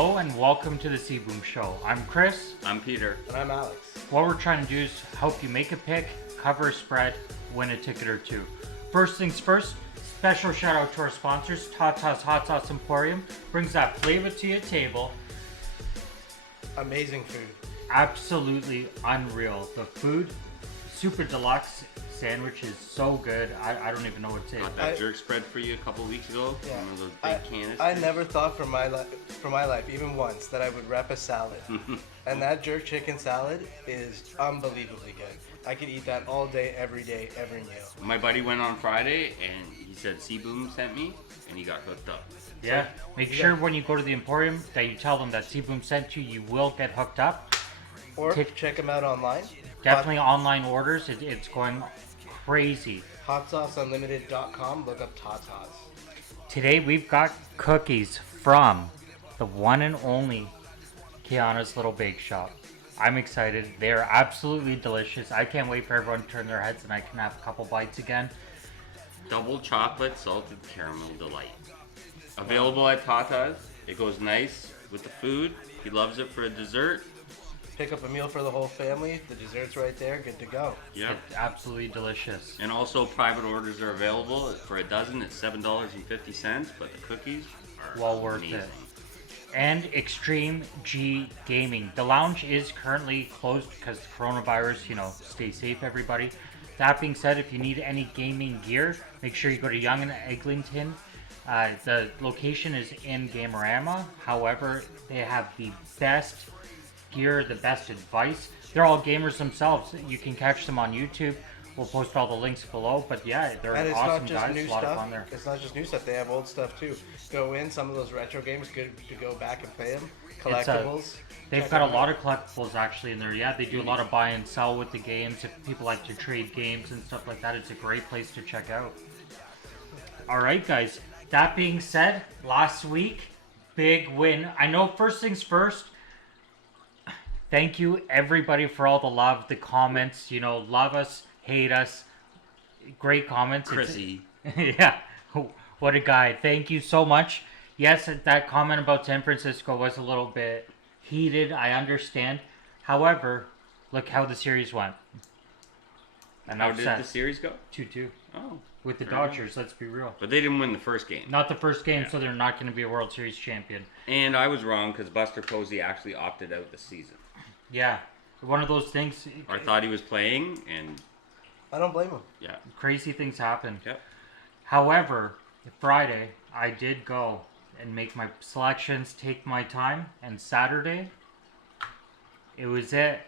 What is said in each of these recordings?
Hello and welcome to the CBoom Show. I'm Chris. I'm Peter. And I'm Alex. What we're trying to do is help you make a pick, cover a spread, win a ticket or two. First things first, special shout out to our sponsors. Tata's Hot Sauce Emporium brings that flavor to your table. Amazing food. Absolutely unreal. The food, super deluxe sandwich is so good. I don't even know what to say. Got that jerk spread for you a couple of weeks ago. Yeah. One of those big canisters. I never thought for my life, even once, that I would rep a salad. And that jerk chicken salad is unbelievably good. I could eat that all day, every meal. My buddy went on Friday and he said CBoom sent me and he got hooked up. Yeah, make sure when you go to the Emporium that you tell them that CBoom sent you. You will get hooked up. Or check them out online. Definitely online orders. It's going crazy. HotSauceUnlimited.com. Look up Tata's. Today we've got cookies from the one and only Kianna's Little Bake Shop. I'm excited. They're absolutely delicious. I can't wait for everyone to turn their heads and I can have a couple bites again. Double chocolate salted caramel delight. Available at Tata's. It goes nice with the food. He loves it for a dessert. Pick up a meal for the whole family. The dessert's right there. Good to go. Yeah. It's absolutely delicious. And also private orders are available. For a dozen, it's $7.50, but the cookies are Well worth amazing. it. And Extreme G Gaming. The lounge is currently closed because coronavirus, stay safe everybody. That being said, if you need any gaming gear, make sure you go to Yonge and Eglinton. The location is in Gamerama. However, they have the best gear, the best advice. They're all gamers themselves. You can catch them on YouTube. We'll post all the links below. But yeah, they're And it's awesome not just guys. new A lot stuff. of fun there. It's not just new stuff. They have old stuff too. Go in. Some of those retro games, good to go back and play them. Collectibles. They've Check got a them lot out. of collectibles actually in there. Yeah, they do a lot of buy and sell with the games. If people like to trade games and stuff like that, it's a great place to check out. All right, guys. That being said, last week, big win. I know first things first, thank you everybody for all the love, the comments. Love us, hate us. Great comments. Chrissy. Yeah, what a guy. Thank you so much. Yes, that comment about San Francisco was a little bit heated. I understand. However, look how the series went. How did the series go? 2-2. Oh. With the fair enough. Dodgers, let's be real. But they didn't win the first game. Not the first game, Yeah. so they're not going to be a World Series champion. And I was wrong because Buster Posey actually opted out the season. Yeah, one of those things. I thought he was playing, and I don't blame them. yeah. Crazy things happen. Yep. However, Friday, I did go and make my selections, take my time, and Saturday, it was it.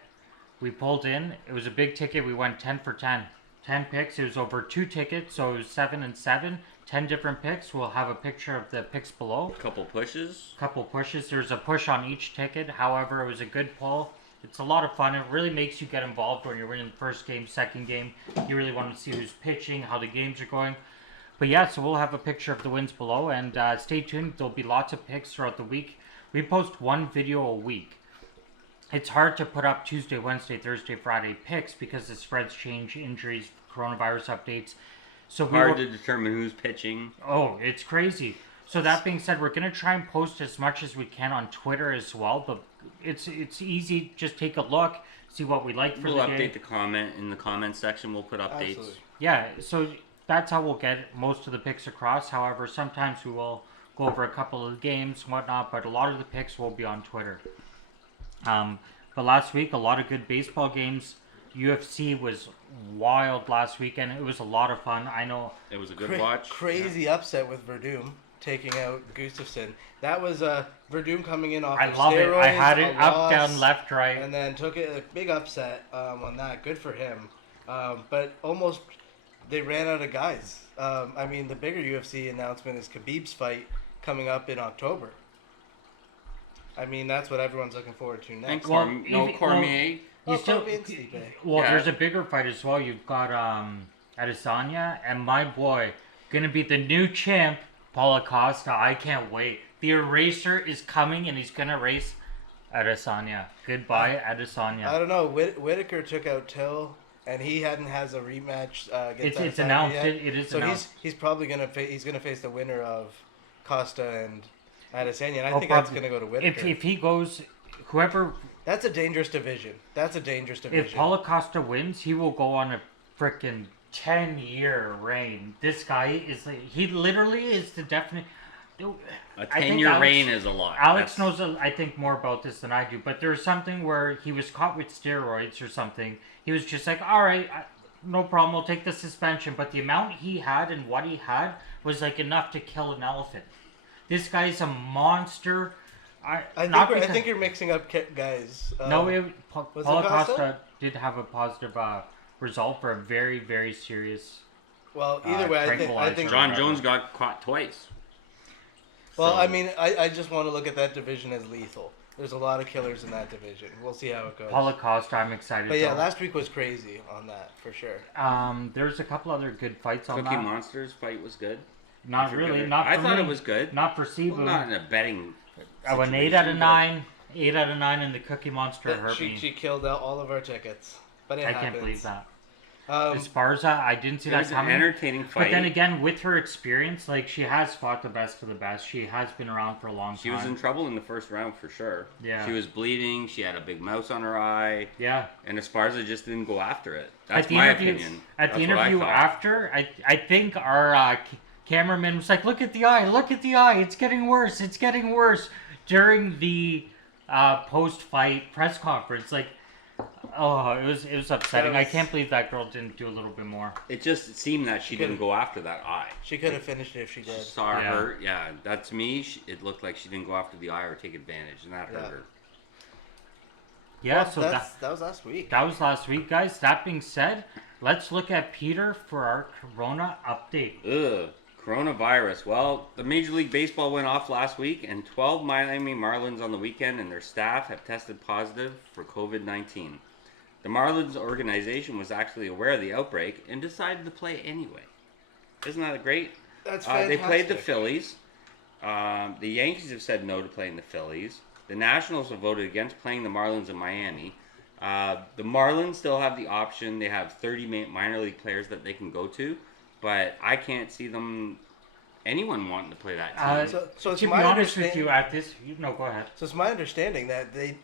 We pulled in. It was a big ticket. We went 10 for 10. 10 picks. It was over 2 tickets, so it was 7 and 7. 10 different picks. We'll have a picture of the picks below. Couple pushes. Couple pushes. There's a push on each ticket. However, it was a good pull. It's a lot of fun. It really makes you get involved when you're winning the first game, second game. You really want to see who's pitching, how the games are going. But yeah, so we'll have a picture of the wins below. And stay tuned. There'll be lots of picks throughout the week. We post one video a week. It's hard to put up Tuesday, Wednesday, Thursday, Friday picks because the spreads change, injuries, coronavirus updates. So Hard to determine who's pitching. Oh, it's crazy. So that being said, we're going to try and post as much as we can on Twitter as well. But it's easy. Just take a look, see what we like for We'll the update game. the comment in the comment section. We'll put updates. Absolutely. Yeah, so that's how we'll get most of the picks across. However, sometimes we will go over a couple of games and whatnot, but a lot of the picks will be on Twitter. But last week, a lot of good baseball games. UFC was wild last weekend. It was a lot of fun. I know. It was a good watch. Crazy upset with Verdum taking out Gustafsson. That was Verdum coming in off I of love it. I steroids, had it a up, loss, down, left, right. and then took it a big upset on that. Good for him. But almost they ran out of guys. I mean, the bigger UFC announcement is Khabib's fight coming up in October. I mean, that's what everyone's looking forward to next. And Cormier. You still, Cormier and Stipe. well, Yeah. there's a bigger fight as well. You've got Adesanya and my boy gonna be the new champ, Paulo Costa. I can't wait. The Eraser is coming and he's gonna race Adesanya. Goodbye, Adesanya. I don't know. Whitaker took out Till, and he has a rematch against It's Adesanya announced. yet. It is So announced. he's probably gonna face the winner of Costa and Adesanya. And I think that's going to go to Whitaker. If he goes, whoever. That's a dangerous division. If Paulo Costa wins, he will go on a freaking 10-year reign. This guy is he literally is the definite. A 10-year reign is a lot. Alex knows, I think, more about this than I do. But there's something where he was caught with steroids or something. He was just like, all right, no problem, I'll take the suspension. But the amount he had and what he had was like enough to kill an elephant. This guy's a monster. I think you're mixing up guys. Paulo Costa did have a positive result for a very, very serious. Well, either way, I think John Jones got caught twice. Well, I mean, I just want to look at that division as lethal. There's a lot of killers in that division. We'll see how it goes. Paulo Costa, I'm excited. But yeah, last week was crazy on that, for sure. There's a couple other good fights on that. Cookie Monsters fight was good. Not really. Not for I thought me. it was good. Not for CBoom. Well, not in a betting An 8 out of 9. 8 out of 9 in the Cookie Monster hurt me. She killed out all of our tickets. But it happens. Can't believe that. Esparza, I didn't see that coming. It was an entertaining fight. But then again, with her experience, like, she has fought the best of the best. She has been around for a long time. She was in trouble in the first round for sure. Yeah. She was bleeding. She had a big mouse on her eye. Yeah. And Esparza just didn't go after it. That's my opinion. At the interview after, I think our cameraman was like, look at the eye, it's getting worse, it's getting worse. During the post-fight press conference, like, oh, it was upsetting. I can't believe that girl didn't do a little bit more. It just seemed that she didn't go after that eye. She could have finished it if she did. She saw her hurt. Yeah, that to me, it looked like she didn't go after the eye or take advantage, and that hurt her. Yeah, well, so that was last week. That was last week, guys. That being said, let's look at Peter for our Corona update. Coronavirus. Well, the Major League Baseball went off last week, and 12 Miami Marlins on the weekend and their staff have tested positive for COVID-19. The Marlins organization was actually aware of the outbreak and decided to play anyway. Isn't that great? That's fantastic. They played the Phillies. The Yankees have said no to playing the Phillies. The Nationals have voted against playing the Marlins in Miami. The Marlins still have the option. They have 30 minor league players that they can go to. But I can't see anyone wanting to play that team. So to be honest with you, at this, go ahead. So it's my understanding that the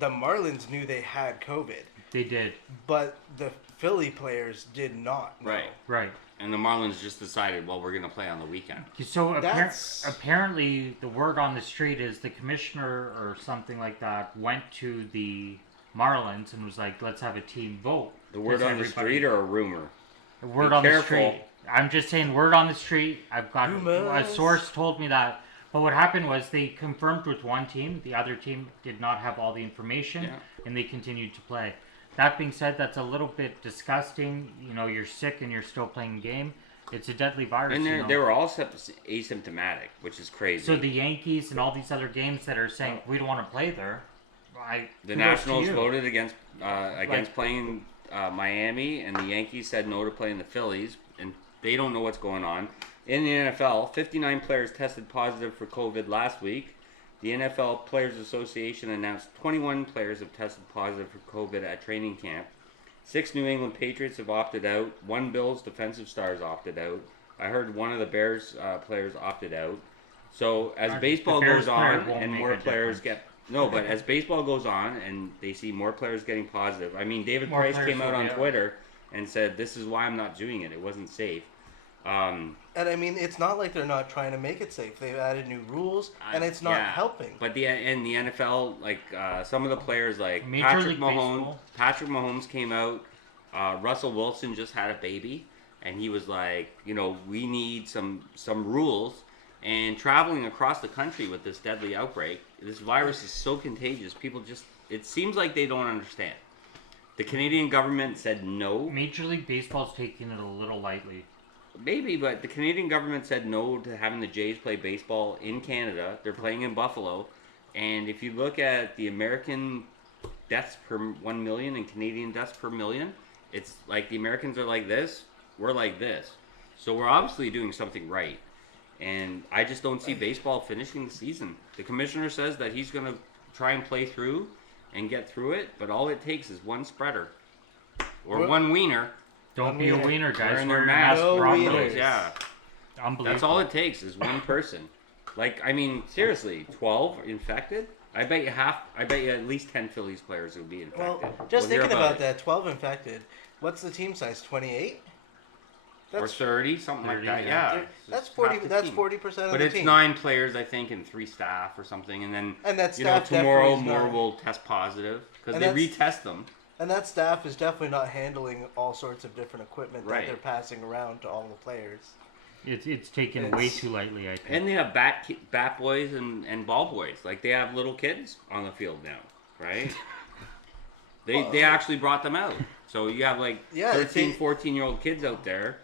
Marlins knew they had COVID. They did. But the Philly players did not know. Right. And the Marlins just decided, well, we're going to play on the weekend. So apparently the word on the street is the commissioner or something like that went to the Marlins and was like, let's have a team vote. The word on the street or a rumor? The word on the street. I'm just saying word on the street. I've got a source told me that. But what happened was they confirmed with one team. The other team did not have all the information, and they continued to play. That being said, that's a little bit disgusting. You're sick and you're still playing a game. It's a deadly virus. And they were all asymptomatic, which is crazy. So the Yankees and all these other games that are saying we don't want to play there. The Nationals voted against playing Miami, and the Yankees said no to playing the Phillies, and they don't know what's going on. In the NFL, 59 players tested positive for COVID last week. The NFL Players Association announced 21 players have tested positive for COVID at training camp. 6 New England Patriots have opted out. 1 Bills defensive stars opted out. I heard one of the Bears players opted out. So as baseball goes on and more players as baseball goes on and they see more players getting positive. I mean, David Price came out on Twitter and said, this is why I'm not doing it. It wasn't safe. And I mean, it's not like they're not trying to make it safe. They've added new rules, and it's not helping. But the NFL, some of the players, like Patrick Mahomes came out. Russell Wilson just had a baby, and he was like, we need some rules. And traveling across the country with this deadly outbreak, this virus is so contagious. People it seems like they don't understand. The Canadian government said no. Major League Baseball's taking it a little lightly. Maybe, but the Canadian government said no to having the Jays play baseball in Canada. They're playing in Buffalo. And if you look at the American deaths per 1 million and Canadian deaths per million, it's like the Americans are like this, we're like this. So we're obviously doing something right. And I just don't see baseball finishing the season. The commissioner says that he's going to try and play through and get through it, but all it takes is one spreader or one wiener. Don't be a wiener, guys. Wearing their mask. No wieners. Yeah. Unbelievable. That's all it takes is one person. Like, I mean, seriously, 12 infected? I bet you at least 10 Phillies players will be infected. Well, just We'll hear thinking about it. that, 12 infected. What's the team size? 28? Or 30, something 30, like that. yeah. Yeah, That's It's 40. half the That's team. 40% of But the it's team. 9 players, I think, and 3 staff or something, and then And that you know staff tomorrow definitely is more not- will test positive because And they that's- retest them. And that staff is definitely not handling all sorts of different equipment Right. that they're passing around to all the players. It's taken way too lightly, I think. And they have bat boys and ball boys. Like they have little kids on the field now, right? They actually brought them out. So you have like 13, 14-year-old kids out there.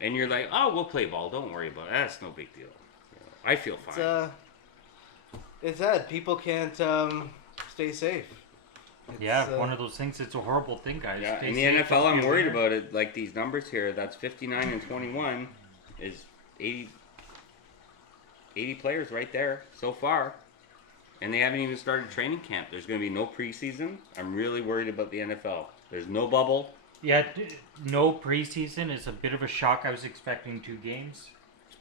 And you're like, oh, we'll play ball. Don't worry about it. That's no big deal. I feel fine. It's sad. People can't stay safe. Yeah, one of those things. It's a horrible thing, guys. Yeah, Stay in the safe, NFL, don't I'm be worried aware. about it. Like these numbers here, that's 59 and 21 is 80 players right there so far. And they haven't even started training camp. There's going to be no preseason. I'm really worried about the NFL. There's no bubble. Yeah, no preseason is a bit of a shock. I was expecting 2 games.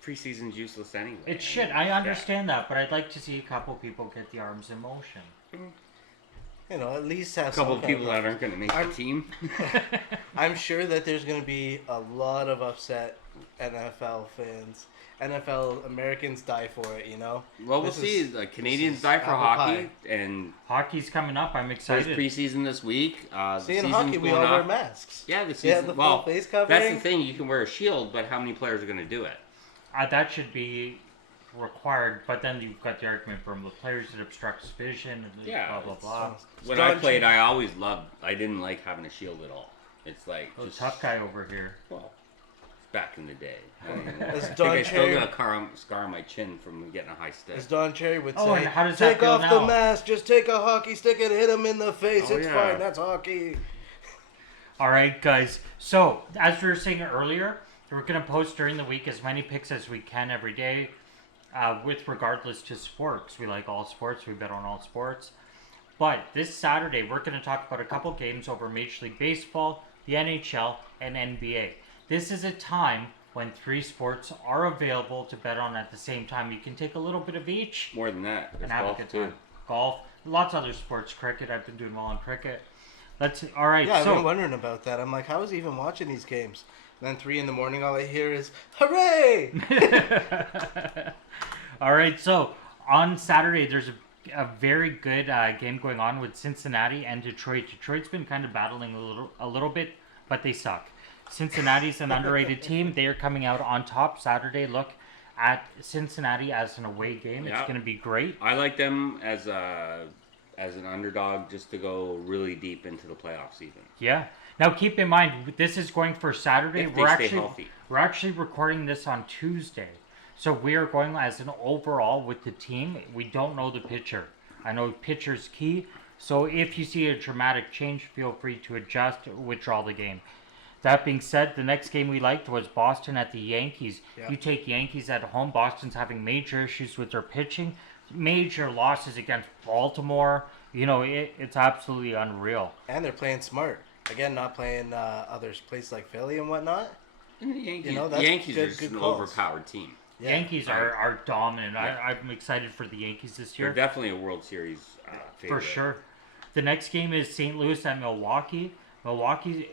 Preseason's useless anyway. It should. I understand that, but I'd like to see a couple people get the arms in motion. You know, at least have A couple some of people that aren't going to make the team. I'm sure that there's going to be a lot of upset NFL fans. NFL Americans die for it, you know? Well, we'll see. The Canadians die for hockey, and hockey's coming up. I'm first excited. preseason this week. The See, in season's hockey, we all going wear up. masks. Yeah, the season. the well, full face covering. that's the thing. You can wear a shield, but how many players are going to do it? That should be required, but then you've got the argument from the players that obstructs vision and blah, blah, blah. When I played, I always loved. I didn't like having a shield at all. It's like Oh, tough guy over here. Well, back in the day. I As think I still Cherry- got a scar on my chin from getting a high stick. As Don Cherry would Oh, say, and how does that take feel off now? the mask, just take a hockey stick and hit him in the face. Oh, it's yeah. fine, that's hockey. All right, guys. So, as we were saying earlier, we're going to post during the week as many picks as we can every day, with regardless to sports. We like all sports. We bet on all sports. But this Saturday, we're going to talk about a couple games over Major League Baseball, the NHL, and NBA. This is a time when 3 sports are available to bet on at the same time. You can take a little bit of each More than that, and there's have a golf good too. time. Golf, lots of other sports, cricket. I've been doing well on cricket. All right. Yeah, I've so been wondering about that. I'm like, how is he even watching these games? And then 3 a.m, all I hear is, hooray! all right. So on Saturday, there's a very good game going on with Cincinnati and Detroit. Detroit's been kind of battling a little bit, but they suck. Cincinnati's an underrated team. They are coming out on top Saturday. Look at Cincinnati as an away game. Yeah. It's going to be great. I like them as an underdog just to go really deep into the playoffs even. Yeah. Now keep in mind, this is going for Saturday. If they stay healthy. We're actually recording this on Tuesday. So we are going as an overall with the team. We don't know the pitcher. I know pitcher's key. So if you see a dramatic change, feel free to adjust, withdraw the game. That being said, the next game we liked was Boston at the Yankees. Yeah. You take Yankees at home. Boston's having major issues with their pitching. Major losses against Baltimore. You know, it's absolutely unreal. And they're playing smart. Again, not playing other places like Philly and whatnot. And the Yankees, You know, the that's Yankees are good- just good an calls. overpowered team. Yeah. Yankees are dominant. Yeah. I'm excited for the Yankees this They're year. definitely a World Series favorite. For sure. The next game is St. Louis at Milwaukee.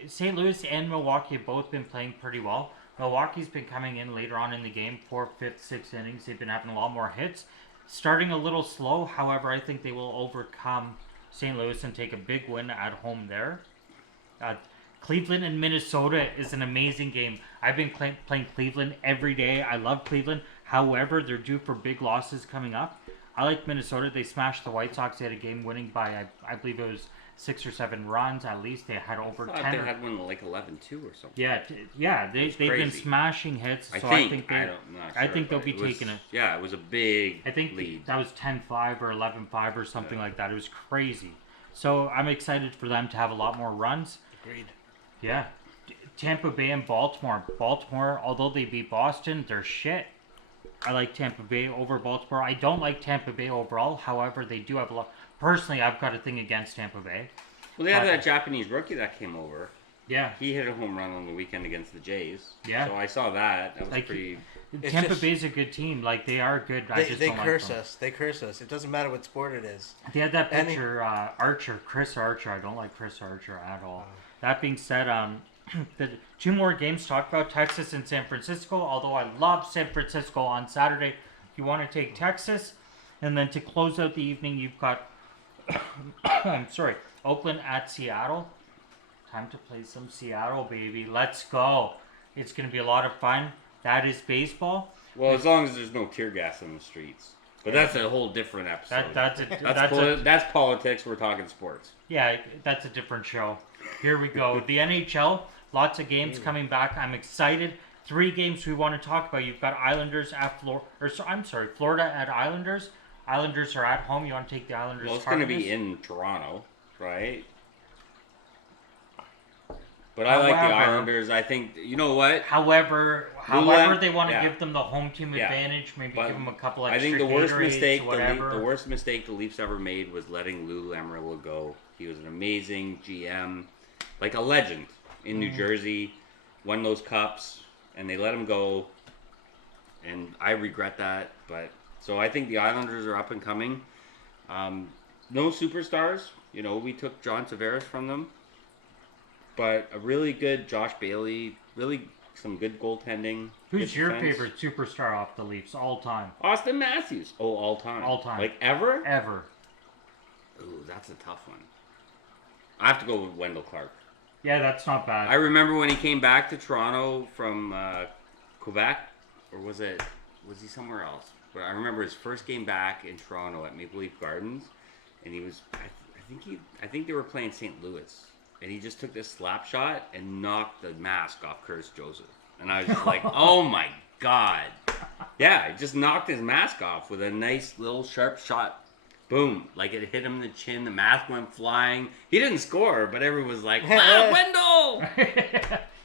St. Louis and Milwaukee have both been playing pretty well. Milwaukee's been coming in later on in the game, 4th, 5th, 6th innings. They've been having a lot more hits. Starting a little slow, however, I think they will overcome St. Louis and take a big win at home there. Cleveland and Minnesota is an amazing game. I've been playing Cleveland every day. I love Cleveland. However, they're due for big losses coming up. I like Minnesota. They smashed the White Sox. They had a game winning by, I believe it was 6 or 7 runs at least. They had over I 10. thought they had one like 11-2 or something. Yeah. They've been crazy. smashing hits. I So think. I I'm not sure, think they'll but be it was- taking it. Yeah, it was a big I think lead. that was 10-5 or 11-5 or something like that. It was crazy. So I'm excited for them to have a lot more runs. Agreed. Yeah. Tampa Bay and Baltimore. Baltimore, although they beat Boston, they're shit. I like Tampa Bay over Baltimore. I don't like Tampa Bay overall. However, they do have a lot. Personally, I've got a thing against Tampa Bay. Well, they had that Japanese rookie that came over. Yeah. He hit a home run on the weekend against the Jays. Yeah. So I saw that. That was Like, pretty. Tampa Bay's a good team. Like, they are good. I just They don't curse like them. us. They curse us. It doesn't matter what sport it is. They had that pitcher, Chris Archer. I don't like Chris Archer at all. That being said, the 2 more games to talk about, Texas and San Francisco. Although I love San Francisco on Saturday. If you want to take Texas. And then to close out the evening, you've got, Oakland at Seattle. Time to play some Seattle, baby. Let's go. It's going to be a lot of fun. That is baseball. Well, as long as there's no tear gas in the streets. But that's a whole different episode. That's politics. We're talking sports. Yeah, that's a different show. Here we go. The NHL, lots of games coming back. I'm excited. 3 games we want to talk about. You've got Islanders at Florida at Islanders. Islanders are at home. You want to take the Islanders? Well, it's going to be in Toronto, right? But I like the Islanders. I think, you know what? However, they want to give them the home team advantage. Maybe give them a couple extra. I think the worst mistake the Leafs ever made was letting Lou Lamoriello go. He was an amazing GM, like a legend in New Jersey. Won those cups, and they let him go. And I regret that. But so I think the Islanders are up and coming. No superstars. You know, we took John Tavares from them. But a really good Josh Bailey, really some good goaltending. Who's your favorite superstar off the Leafs all time? Austin Matthews. Oh, all time. All time. Like ever? Ever. Ooh, that's a tough one. I have to go with Wendell Clark. Yeah, that's not bad. I remember when he came back to Toronto from Quebec, or was he somewhere else? But I remember his first game back in Toronto at Maple Leaf Gardens, and he was I think they were playing St. Louis. And he just took this slap shot and knocked the mask off Curtis Joseph. And I was just like, oh my God. Yeah, he just knocked his mask off with a nice little sharp shot. Boom. Like it hit him in the chin. The mask went flying. He didn't score, but everyone was like, Wendell!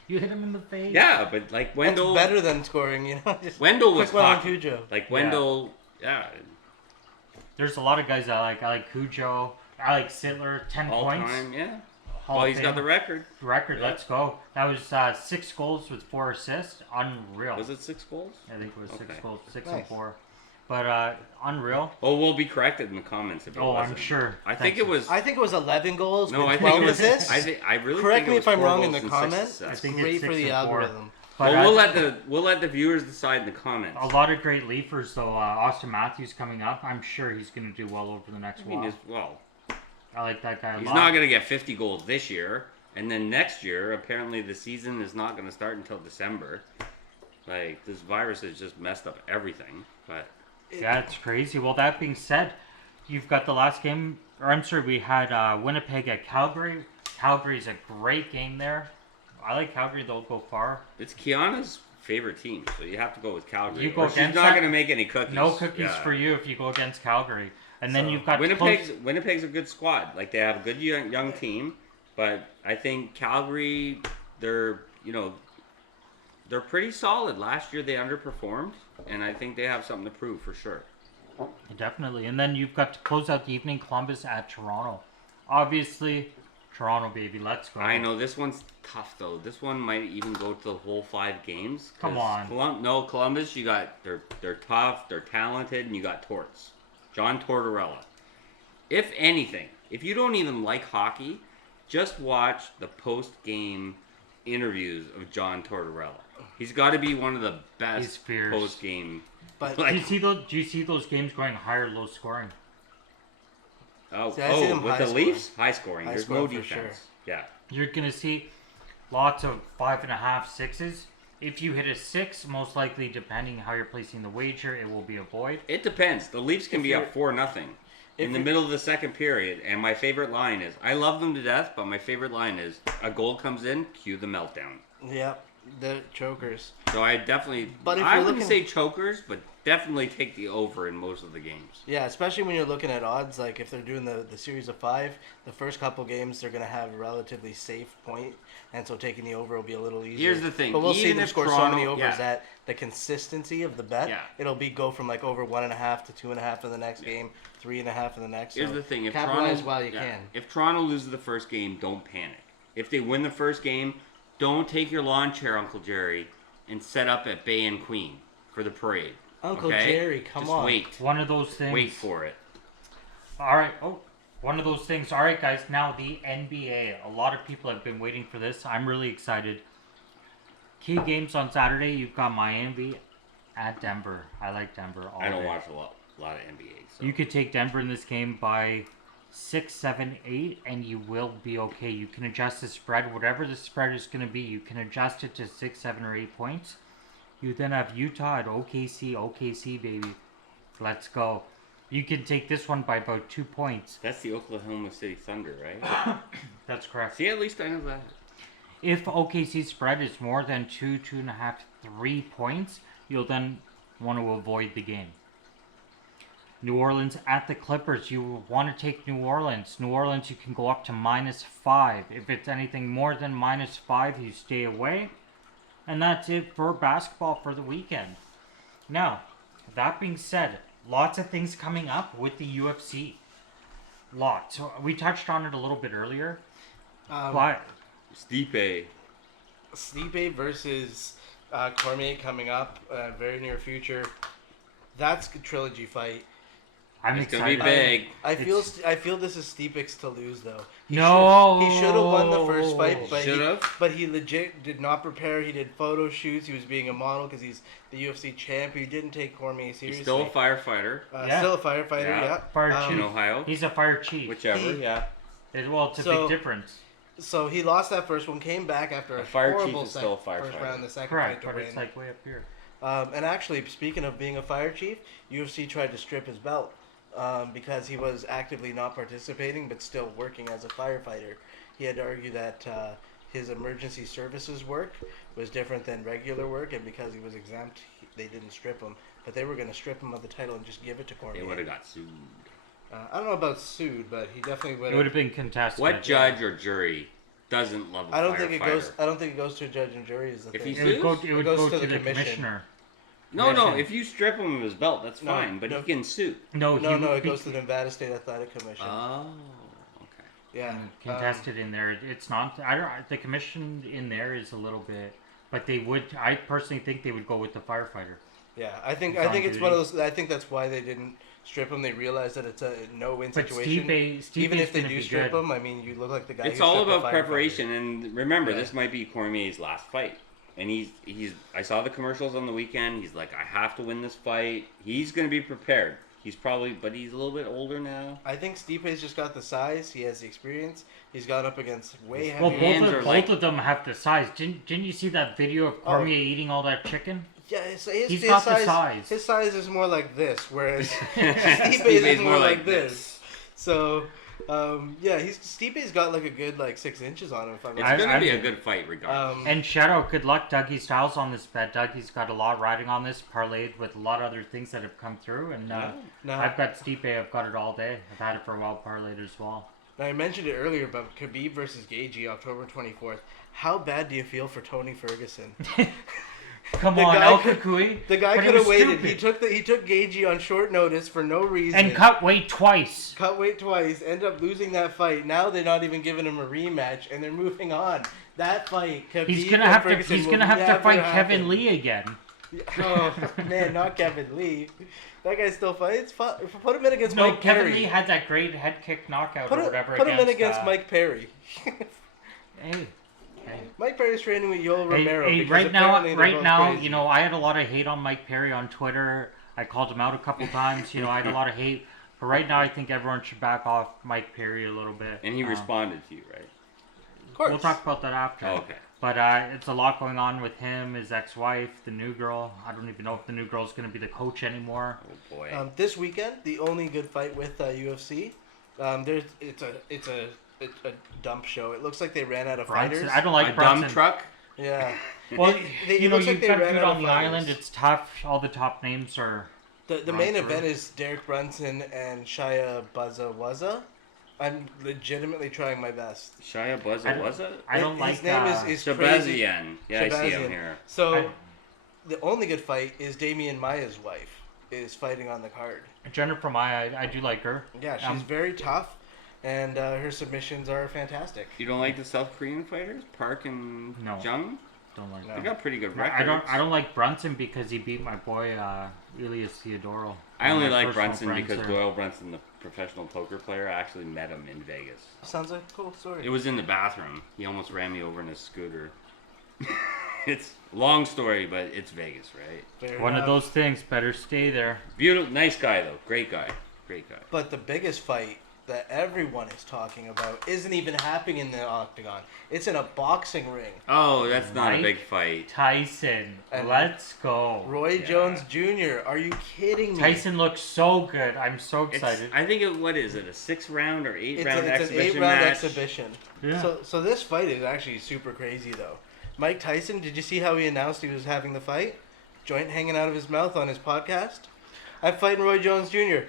You hit him in the face. Yeah, but like Wendell. That's better than scoring, you know? Just Wendell was hockey. Cujo. Like Wendell, yeah. There's a lot of guys I like. I like Cujo. I like Sittler. 10 All points. time, yeah. Hall He's got the record. Let's go. That was 6 goals with 4 assists. Unreal. Was it 6 goals? I think it was 6 goals. 6 nice. and 4. But unreal. Oh, we'll be corrected in the comments if it wasn't. I'm sure. I think it was 11 goals no, with I 12 think it was, assists. I really Correct think me it was if I'm 4 wrong in goals the and 6 comments. assists. I think Great it's for 6 the and 4. algorithm. But we'll let the viewers decide in the comments. a lot of great Leafers though. Austin Matthews coming up. I'm sure he's going to do well over the next while. I like that guy a lot. He's not going to get 50 goals this year. And then next year, apparently the season is not going to start until December. Like, this virus has just messed up everything. But yeah, it's crazy. Well, that being said, you've got the last game. We had Winnipeg at Calgary. Calgary's a great game there. I like Calgary. They'll go far. it's Kianna's favorite team, so you have to go with Calgary. You go she's against not that? going to make any cookies. No cookies for you if you go against Calgary. And then you've got Winnipeg's a good squad. Like, they have a good young team. But I think Calgary, they're pretty solid. Last year they underperformed, and I think they have something to prove for sure. Definitely. And then you've got to close out the evening, Columbus at Toronto. Obviously, Toronto, baby. Let's go. I know this one's tough though. This one might even go to the whole 5 games. Come on. Columbus. You got they're tough. They're talented, and you got Torts, John Tortorella. If anything, if you don't even like hockey, just watch the post-game interviews of John Tortorella. He's got to be one of the best post-game. But do you see those games going higher, low scoring? With the Leafs, high scoring. There's no defense. Sure. Yeah. You're gonna see lots of 5.5, 6s. If you hit a 6, most likely, depending how you're placing the wager, it will be a void. It depends. The Leafs can be up 4-0. In the middle of the second period, and my favorite line is, I love them to death, but my favorite line is, a goal comes in, cue the meltdown. Yep, the chokers. So I definitely, I wouldn't say chokers, but definitely take the over in most of the games. Yeah, especially when you're looking at odds, like if they're doing the series of 5, the first couple games they're going to have a relatively safe point, and so taking the over will be a little easier. Here's the thing. But we'll see them score so many overs that the consistency of the bet, it'll go from like over 1.5 to 2.5 in the next game, 3.5 in the next. Here's the thing. Capitalize while you can. If Toronto loses the first game, don't panic. If they win the first game, don't take your lawn chair, Uncle Jerry, and set up at Bay and Queen for the parade. Uncle okay? Jerry, come Just on. wait. One of those things. Wait for it. All right. Oh, one of those things. All right, guys. Now the NBA. A lot of people have been waiting for this. I'm really excited. Key games on Saturday. You've got Miami at Denver. I like Denver all I don't day. watch a lot of NBA. So. You could take Denver in this game by 6, 7, 8, and you will be okay. You can adjust the spread. Whatever the spread is going to be, you can adjust it to 6, 7, or 8 points. You then have Utah at OKC. OKC, baby. Let's go. You can take this one by about 2 points. That's the Oklahoma City Thunder, right? That's correct. See, at least I know that. If OKC spread is more than 2, 2.5, 3 points, you'll then want to avoid the game. New Orleans at the Clippers. You want to take New Orleans. New Orleans, you can go up to -5. If it's anything more than -5, you stay away. And that's it for basketball for the weekend. Now, that being said, lots of things coming up with the UFC. Lots. So we touched on it a little bit earlier. But Stipe. versus Cormier coming up, very near future. That's a trilogy fight. I'm It's excited. gonna be big. I feel this is Stipe's to lose though. He No. should have won the first fight, Should've. but he legit did not prepare. He did photo shoots. He was being a model because he's the UFC champ. He didn't take Cormier seriously. He's still a firefighter Yeah. Still a firefighter. Yeah. Yeah. Fire in chief. Ohio. He's a fire chief. Whichever, yeah. Well, it's a So- big difference. So he lost that first one, came back after A fire chief horrible is still a first firefighter. round, the second Correct, fight but to it's win. like way up here. And actually, speaking of being a fire chief, UFC tried to strip his belt because he was actively not participating but still working as a firefighter. He had to argue that his emergency services work was different than regular work, and because he was exempt, they didn't strip him. But they were going to strip him of the title and just give it to Cormier. They would have got sued. I don't know about sued, but he definitely would It would have. have been contested. What judge or jury doesn't love a I don't think it goes. firefighter? I don't think it goes to a judge and jury. Is the If thing. he It would sues? go, goes to to the the commission. commissioner. No, no. Commission. If you strip him of his belt, that's No, fine. But no. he can sue. No, No, he no, would it be goes to the Nevada State Athletic Commission. Oh, okay. Yeah, contested in there. It's not. I don't. The commission in there is a little bit, but they would. I personally think they would go with the firefighter. Yeah, I think It's on it's one of duty. those. I think that's why they didn't strip him. They realized that it's a no-win But situation. Stipe Even if they gonna do be strip good. him, I mean, you look like the guy. It's who all stripped the about firefighter. preparation, and remember, Yeah. this might be Cormier's last fight. And he's. I saw the commercials on the weekend. He's like, I have to win this fight. He's gonna be prepared. He's but he's a little bit older now. I think Stipe's just got the size. He has the experience. He's gone up against way Well, heavier. hands are both like- of them have the size. Didn't you see that video of Cormier eating all that chicken? Yeah, his He's his got the size, size. His size is more like this, whereas Stipe's Stipe's is more like this. So, yeah, Stipe's got like a good 6 inches on him. If I'm It's not gonna be a I'm- good fight, regardless. And shout out, good luck, Dougie Styles, on this bet. Dougie's got a lot riding on this, parlayed with a lot of other things that have come through. And No. I've got Stipe. I've got it all day. I've had it for a while, parlayed as well. Now, I mentioned it earlier about Khabib versus Gaethje, October 24th. How bad do you feel for Tony Ferguson? Come The on, guy El could- Kukui. The guy But could have was waited. stupid. He took Gaethje on short notice for no reason. And cut weight twice. Cut weight twice. Ended up losing that fight. Now they're not even giving him a rematch, and they're moving on. That fight, Khabib He's gonna and have to. Ferguson He's will gonna have to never fight happen. Kevin Lee again. Oh man, not Kevin Lee. That guy still fights. Put him in against No, Mike Kevin Perry. Lee had that great head kick knockout Put or him, whatever. put him in against against Mike Perry. Hey. Mike Perry's training with Yoel Hey, Romero. hey, because right apparently they're both now, crazy. you know, I had a lot of hate on Mike Perry on Twitter. I called him out a couple times. You know, I had a lot of hate. But right now, I think everyone should back off Mike Perry a little bit. And he responded to you, right? Of course. We'll talk about that after. Oh, okay. But it's a lot going on with him, his ex-wife, the new girl. I don't even know if the new girl's going to be the coach anymore. Oh boy. This weekend, the only good fight with UFC, it's a dump show. It looks like they ran out of Brunson, fighters. I don't like a Brunson. dumb truck. Yeah. Well, It you know, looks like you've they got ran dude out on of the fighters. island. It's tough. All the top names are... The run main through. event is Derek Brunson and Shia Buzawaza. I'm legitimately trying my best. Shia Buzza, was it? I don't His like... name is crazy. Shabazian. Yeah, I see him Shabazian. here. So, the only good fight is Damian Maia's wife is fighting on the card. Jennifer Maya, I do like her. Yeah, she's very tough. and her submissions are fantastic. You don't like the South Korean fighters, Park and No. Jung? Don't like They that. got pretty good records. I don't like Brunson because he beat my boy Elias Theodoro. I only My like personal Brunson friends because are- Doyle Brunson, the professional poker player, I actually met him in Vegas. Sounds like a cool story. It was in the bathroom. He almost ran me over in his scooter. It's a long story, but it's Vegas, right? Fair One of enough. those things. Better stay there. Beautiful, nice guy though. Great guy. Great guy. But the biggest fight that everyone is talking about isn't even happening in the octagon. It's in a boxing ring. Oh, that's not a Mike big fight. Tyson, And let's go. Roy Yeah. Jones Jr. Are you kidding me? Tyson looks so good. I'm so It's, excited. I think what is it? A 6-round or 8-round It's an exhibition 8-round match? exhibition. Yeah. So this fight is actually super crazy though. Mike Tyson, did you see how he announced he was having the fight? Joint hanging out of his mouth on his podcast. I'm fighting Roy Jones Jr.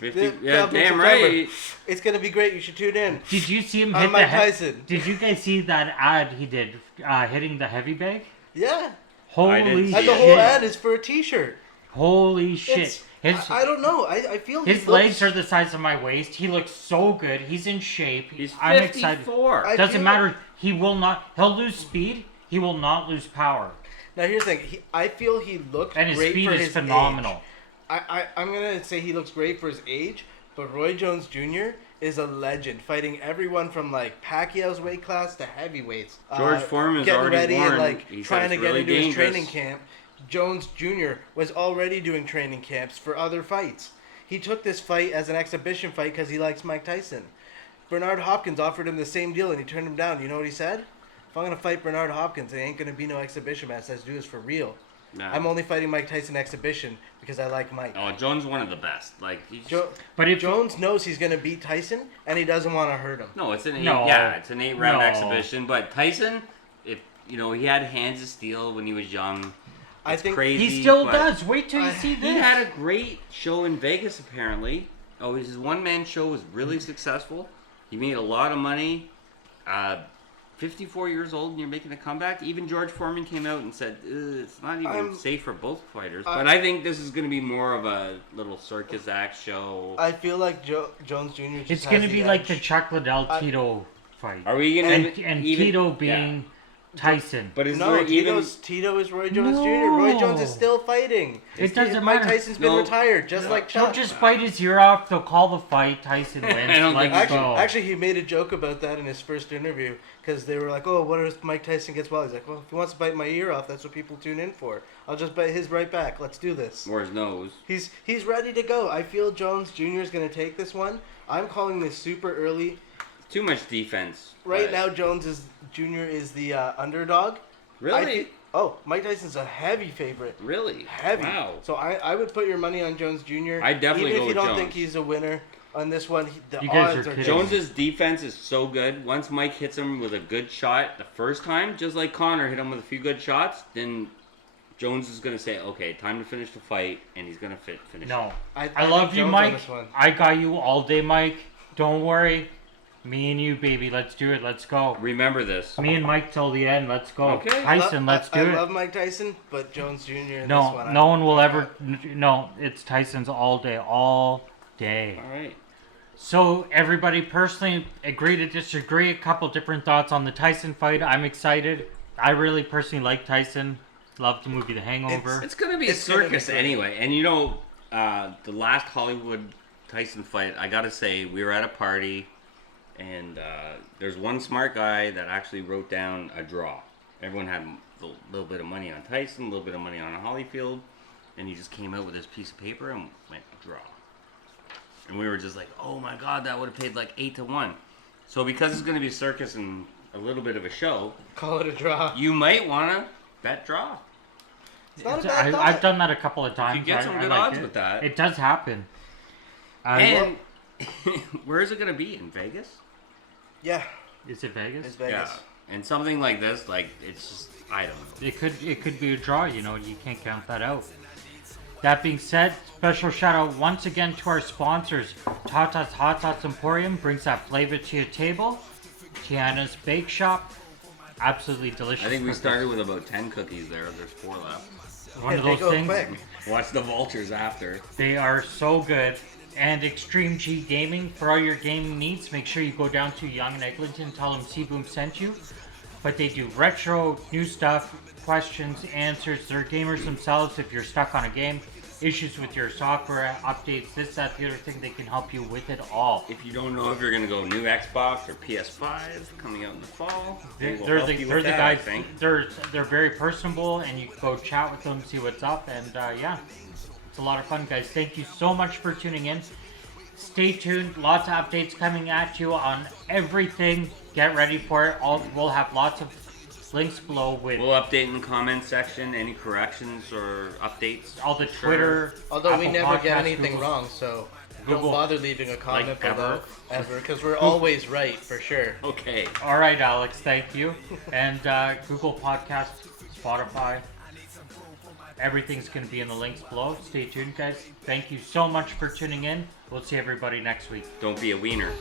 50, The- yeah, September. damn right. It's gonna be great. You should tune in. Did you see him I'm hit Mike the Tyson. Did you guys see that ad he did hitting the heavy bag? Yeah. Holy didn't shit! see And the it. whole ad is for a T-shirt. Holy shit! It's- His I don't know. I feel he his looks- legs are the size of my waist. He looks so good. He's in shape. He's I'm excited. 54. I Doesn't feel- matter. He will not. He'll lose speed. He will not lose power. Now here's the thing. I feel he looks And his great speed for is his phenomenal. age. I'm gonna say he looks great for his age, but Roy Jones Jr. is a legend, fighting everyone from like Pacquiao's weight class to heavyweights. George Foreman's getting already ready warned. and like He said trying to it's get really into his dangerous. training camp. Jones Jr. was already doing training camps for other fights. He took this fight as an exhibition fight because he likes Mike Tyson. Bernard Hopkins offered him the same deal and he turned him down. You know what he said? If I'm gonna fight Bernard Hopkins, it ain't gonna be no exhibition match. Let's do this for real. Nah. I'm only fighting Mike Tyson exhibition because I like Mike. Oh, Jones is one of the best. Like, he's But if Jones knows he's gonna beat Tyson and he doesn't want to hurt him. no, it's an No. it's an 8-round No. exhibition. But Tyson, if he had hands of steel when he was young. I It's think crazy. he still but does. Wait till you I- see He this. had a great show in Vegas, apparently. Oh, his one-man show was really successful. He made a lot of money. 54 years old and you're making a comeback. Even George Foreman came out and said it's not even safe for both fighters. But I think this is going to be more of a little circus act show. I feel like Jones Jr. just It's has gonna the be like edge. the Chuck Liddell Tito fight, Are we going to and Tito being Tyson. But is No, there even? Tito is Roy Jones No. Jr. Roy Jones is still fighting. It doesn't Mike matter. Tyson's been No. retired, just like He'll Chuck. just bite his ear off. They'll call the fight. Tyson wins. I don't think Let's so. go. Actually, he made a joke about that in his first interview because they were like, "Oh, what if Mike Tyson gets well?" He's like, "Well, if he wants to bite my ear off, that's what people tune in for. I'll just bite his right back. Let's do this." Or his nose. He's ready to go. I feel Jones Jr. is going to take this one. I'm calling this super early. Too much defense. Right but- now, Jr. is the underdog. Really? Mike Tyson's a heavy favorite. Really? Heavy. Wow. So I would put your money on Jones Jr. I'd definitely Even go if you with don't Jones. think he's a winner on this one, the You guys odds are are kidding. Jones's defense is so good. Once Mike hits him with a good shot the first time, just like Connor hit him with a few good shots, then Jones is going to say, okay, time to finish the fight, and he's going to finish No, I I love think you, Jones on Mike. this one. I got you all day, Mike. Don't worry. Me and you, baby. Let's do it. Let's go. it. Remember this. Me and Mike till the end. Let's go. Okay. Tyson, let's do I it. love Mike Tyson, but Jones Jr. in this No, one. no one will ever. No, it's Tyson's all day, all day. All right. So everybody personally agree to disagree. A couple different thoughts on the Tyson fight. I'm excited. I really personally like Tyson. Love the movie The Hangover. It's going to be a It's gonna be circus great. anyway. And the last Hollywood Tyson fight, I got to say, we were at a party, and there's one smart guy that actually wrote down a draw. Everyone had a little bit of money on Tyson, a little bit of money on Holyfield, and he just came out with this piece of paper and went, draw. And we were just like, oh my God, that would have paid like 8-1. So because it's going to be a circus and a little bit of a show, Call it a draw. you might want to bet draw. It's not a bad thought. I've done that a couple of times. You get some good like odds it. with that. It does happen. And where is it going to be? In Vegas? Yeah, Is it Vegas? it's Vegas. Yeah. And something like this, like, it's just, I don't know. It could be a draw. You know, you can't count that out. That being said, special shout out once again to our sponsors. Tata's Hot Sauce Emporium brings that flavor to your table. Kianna's Bake Shop, absolutely delicious. I think we cookies. started with about 10 cookies there. There's 4 left. One of They those go things. quick. Watch the vultures after. They are so good. And Extreme G Gaming, for all your gaming needs, make sure you go down to Young and Eglinton, tell them CBoom sent you. But they do retro, new stuff, questions, answers. They're gamers themselves. If you're stuck on a game, issues with your software, updates, this, that, the other thing, they can help you with it all. If you don't know if you're going to go new Xbox or PS5 coming out in the fall, they're the guys. They're very personable, and you can go chat with them, see what's up, and yeah. It's a lot of fun, guys. Thank you so much for tuning in. Stay tuned. Lots of updates coming at you on everything. Get ready for it. We'll have lots of links below with... We'll update in the comment section any corrections or updates. All the Twitter... Although Apple we never get anything Google, wrong, so Google, don't bother leaving a comment like below. Ever. Because we're always right, for sure. Okay. All right, Alex. Thank you. And Google Podcast, Spotify... Everything's going to be in the links below. Stay tuned, guys. Thank you so much for tuning in. We'll see everybody next week. Don't be a wiener.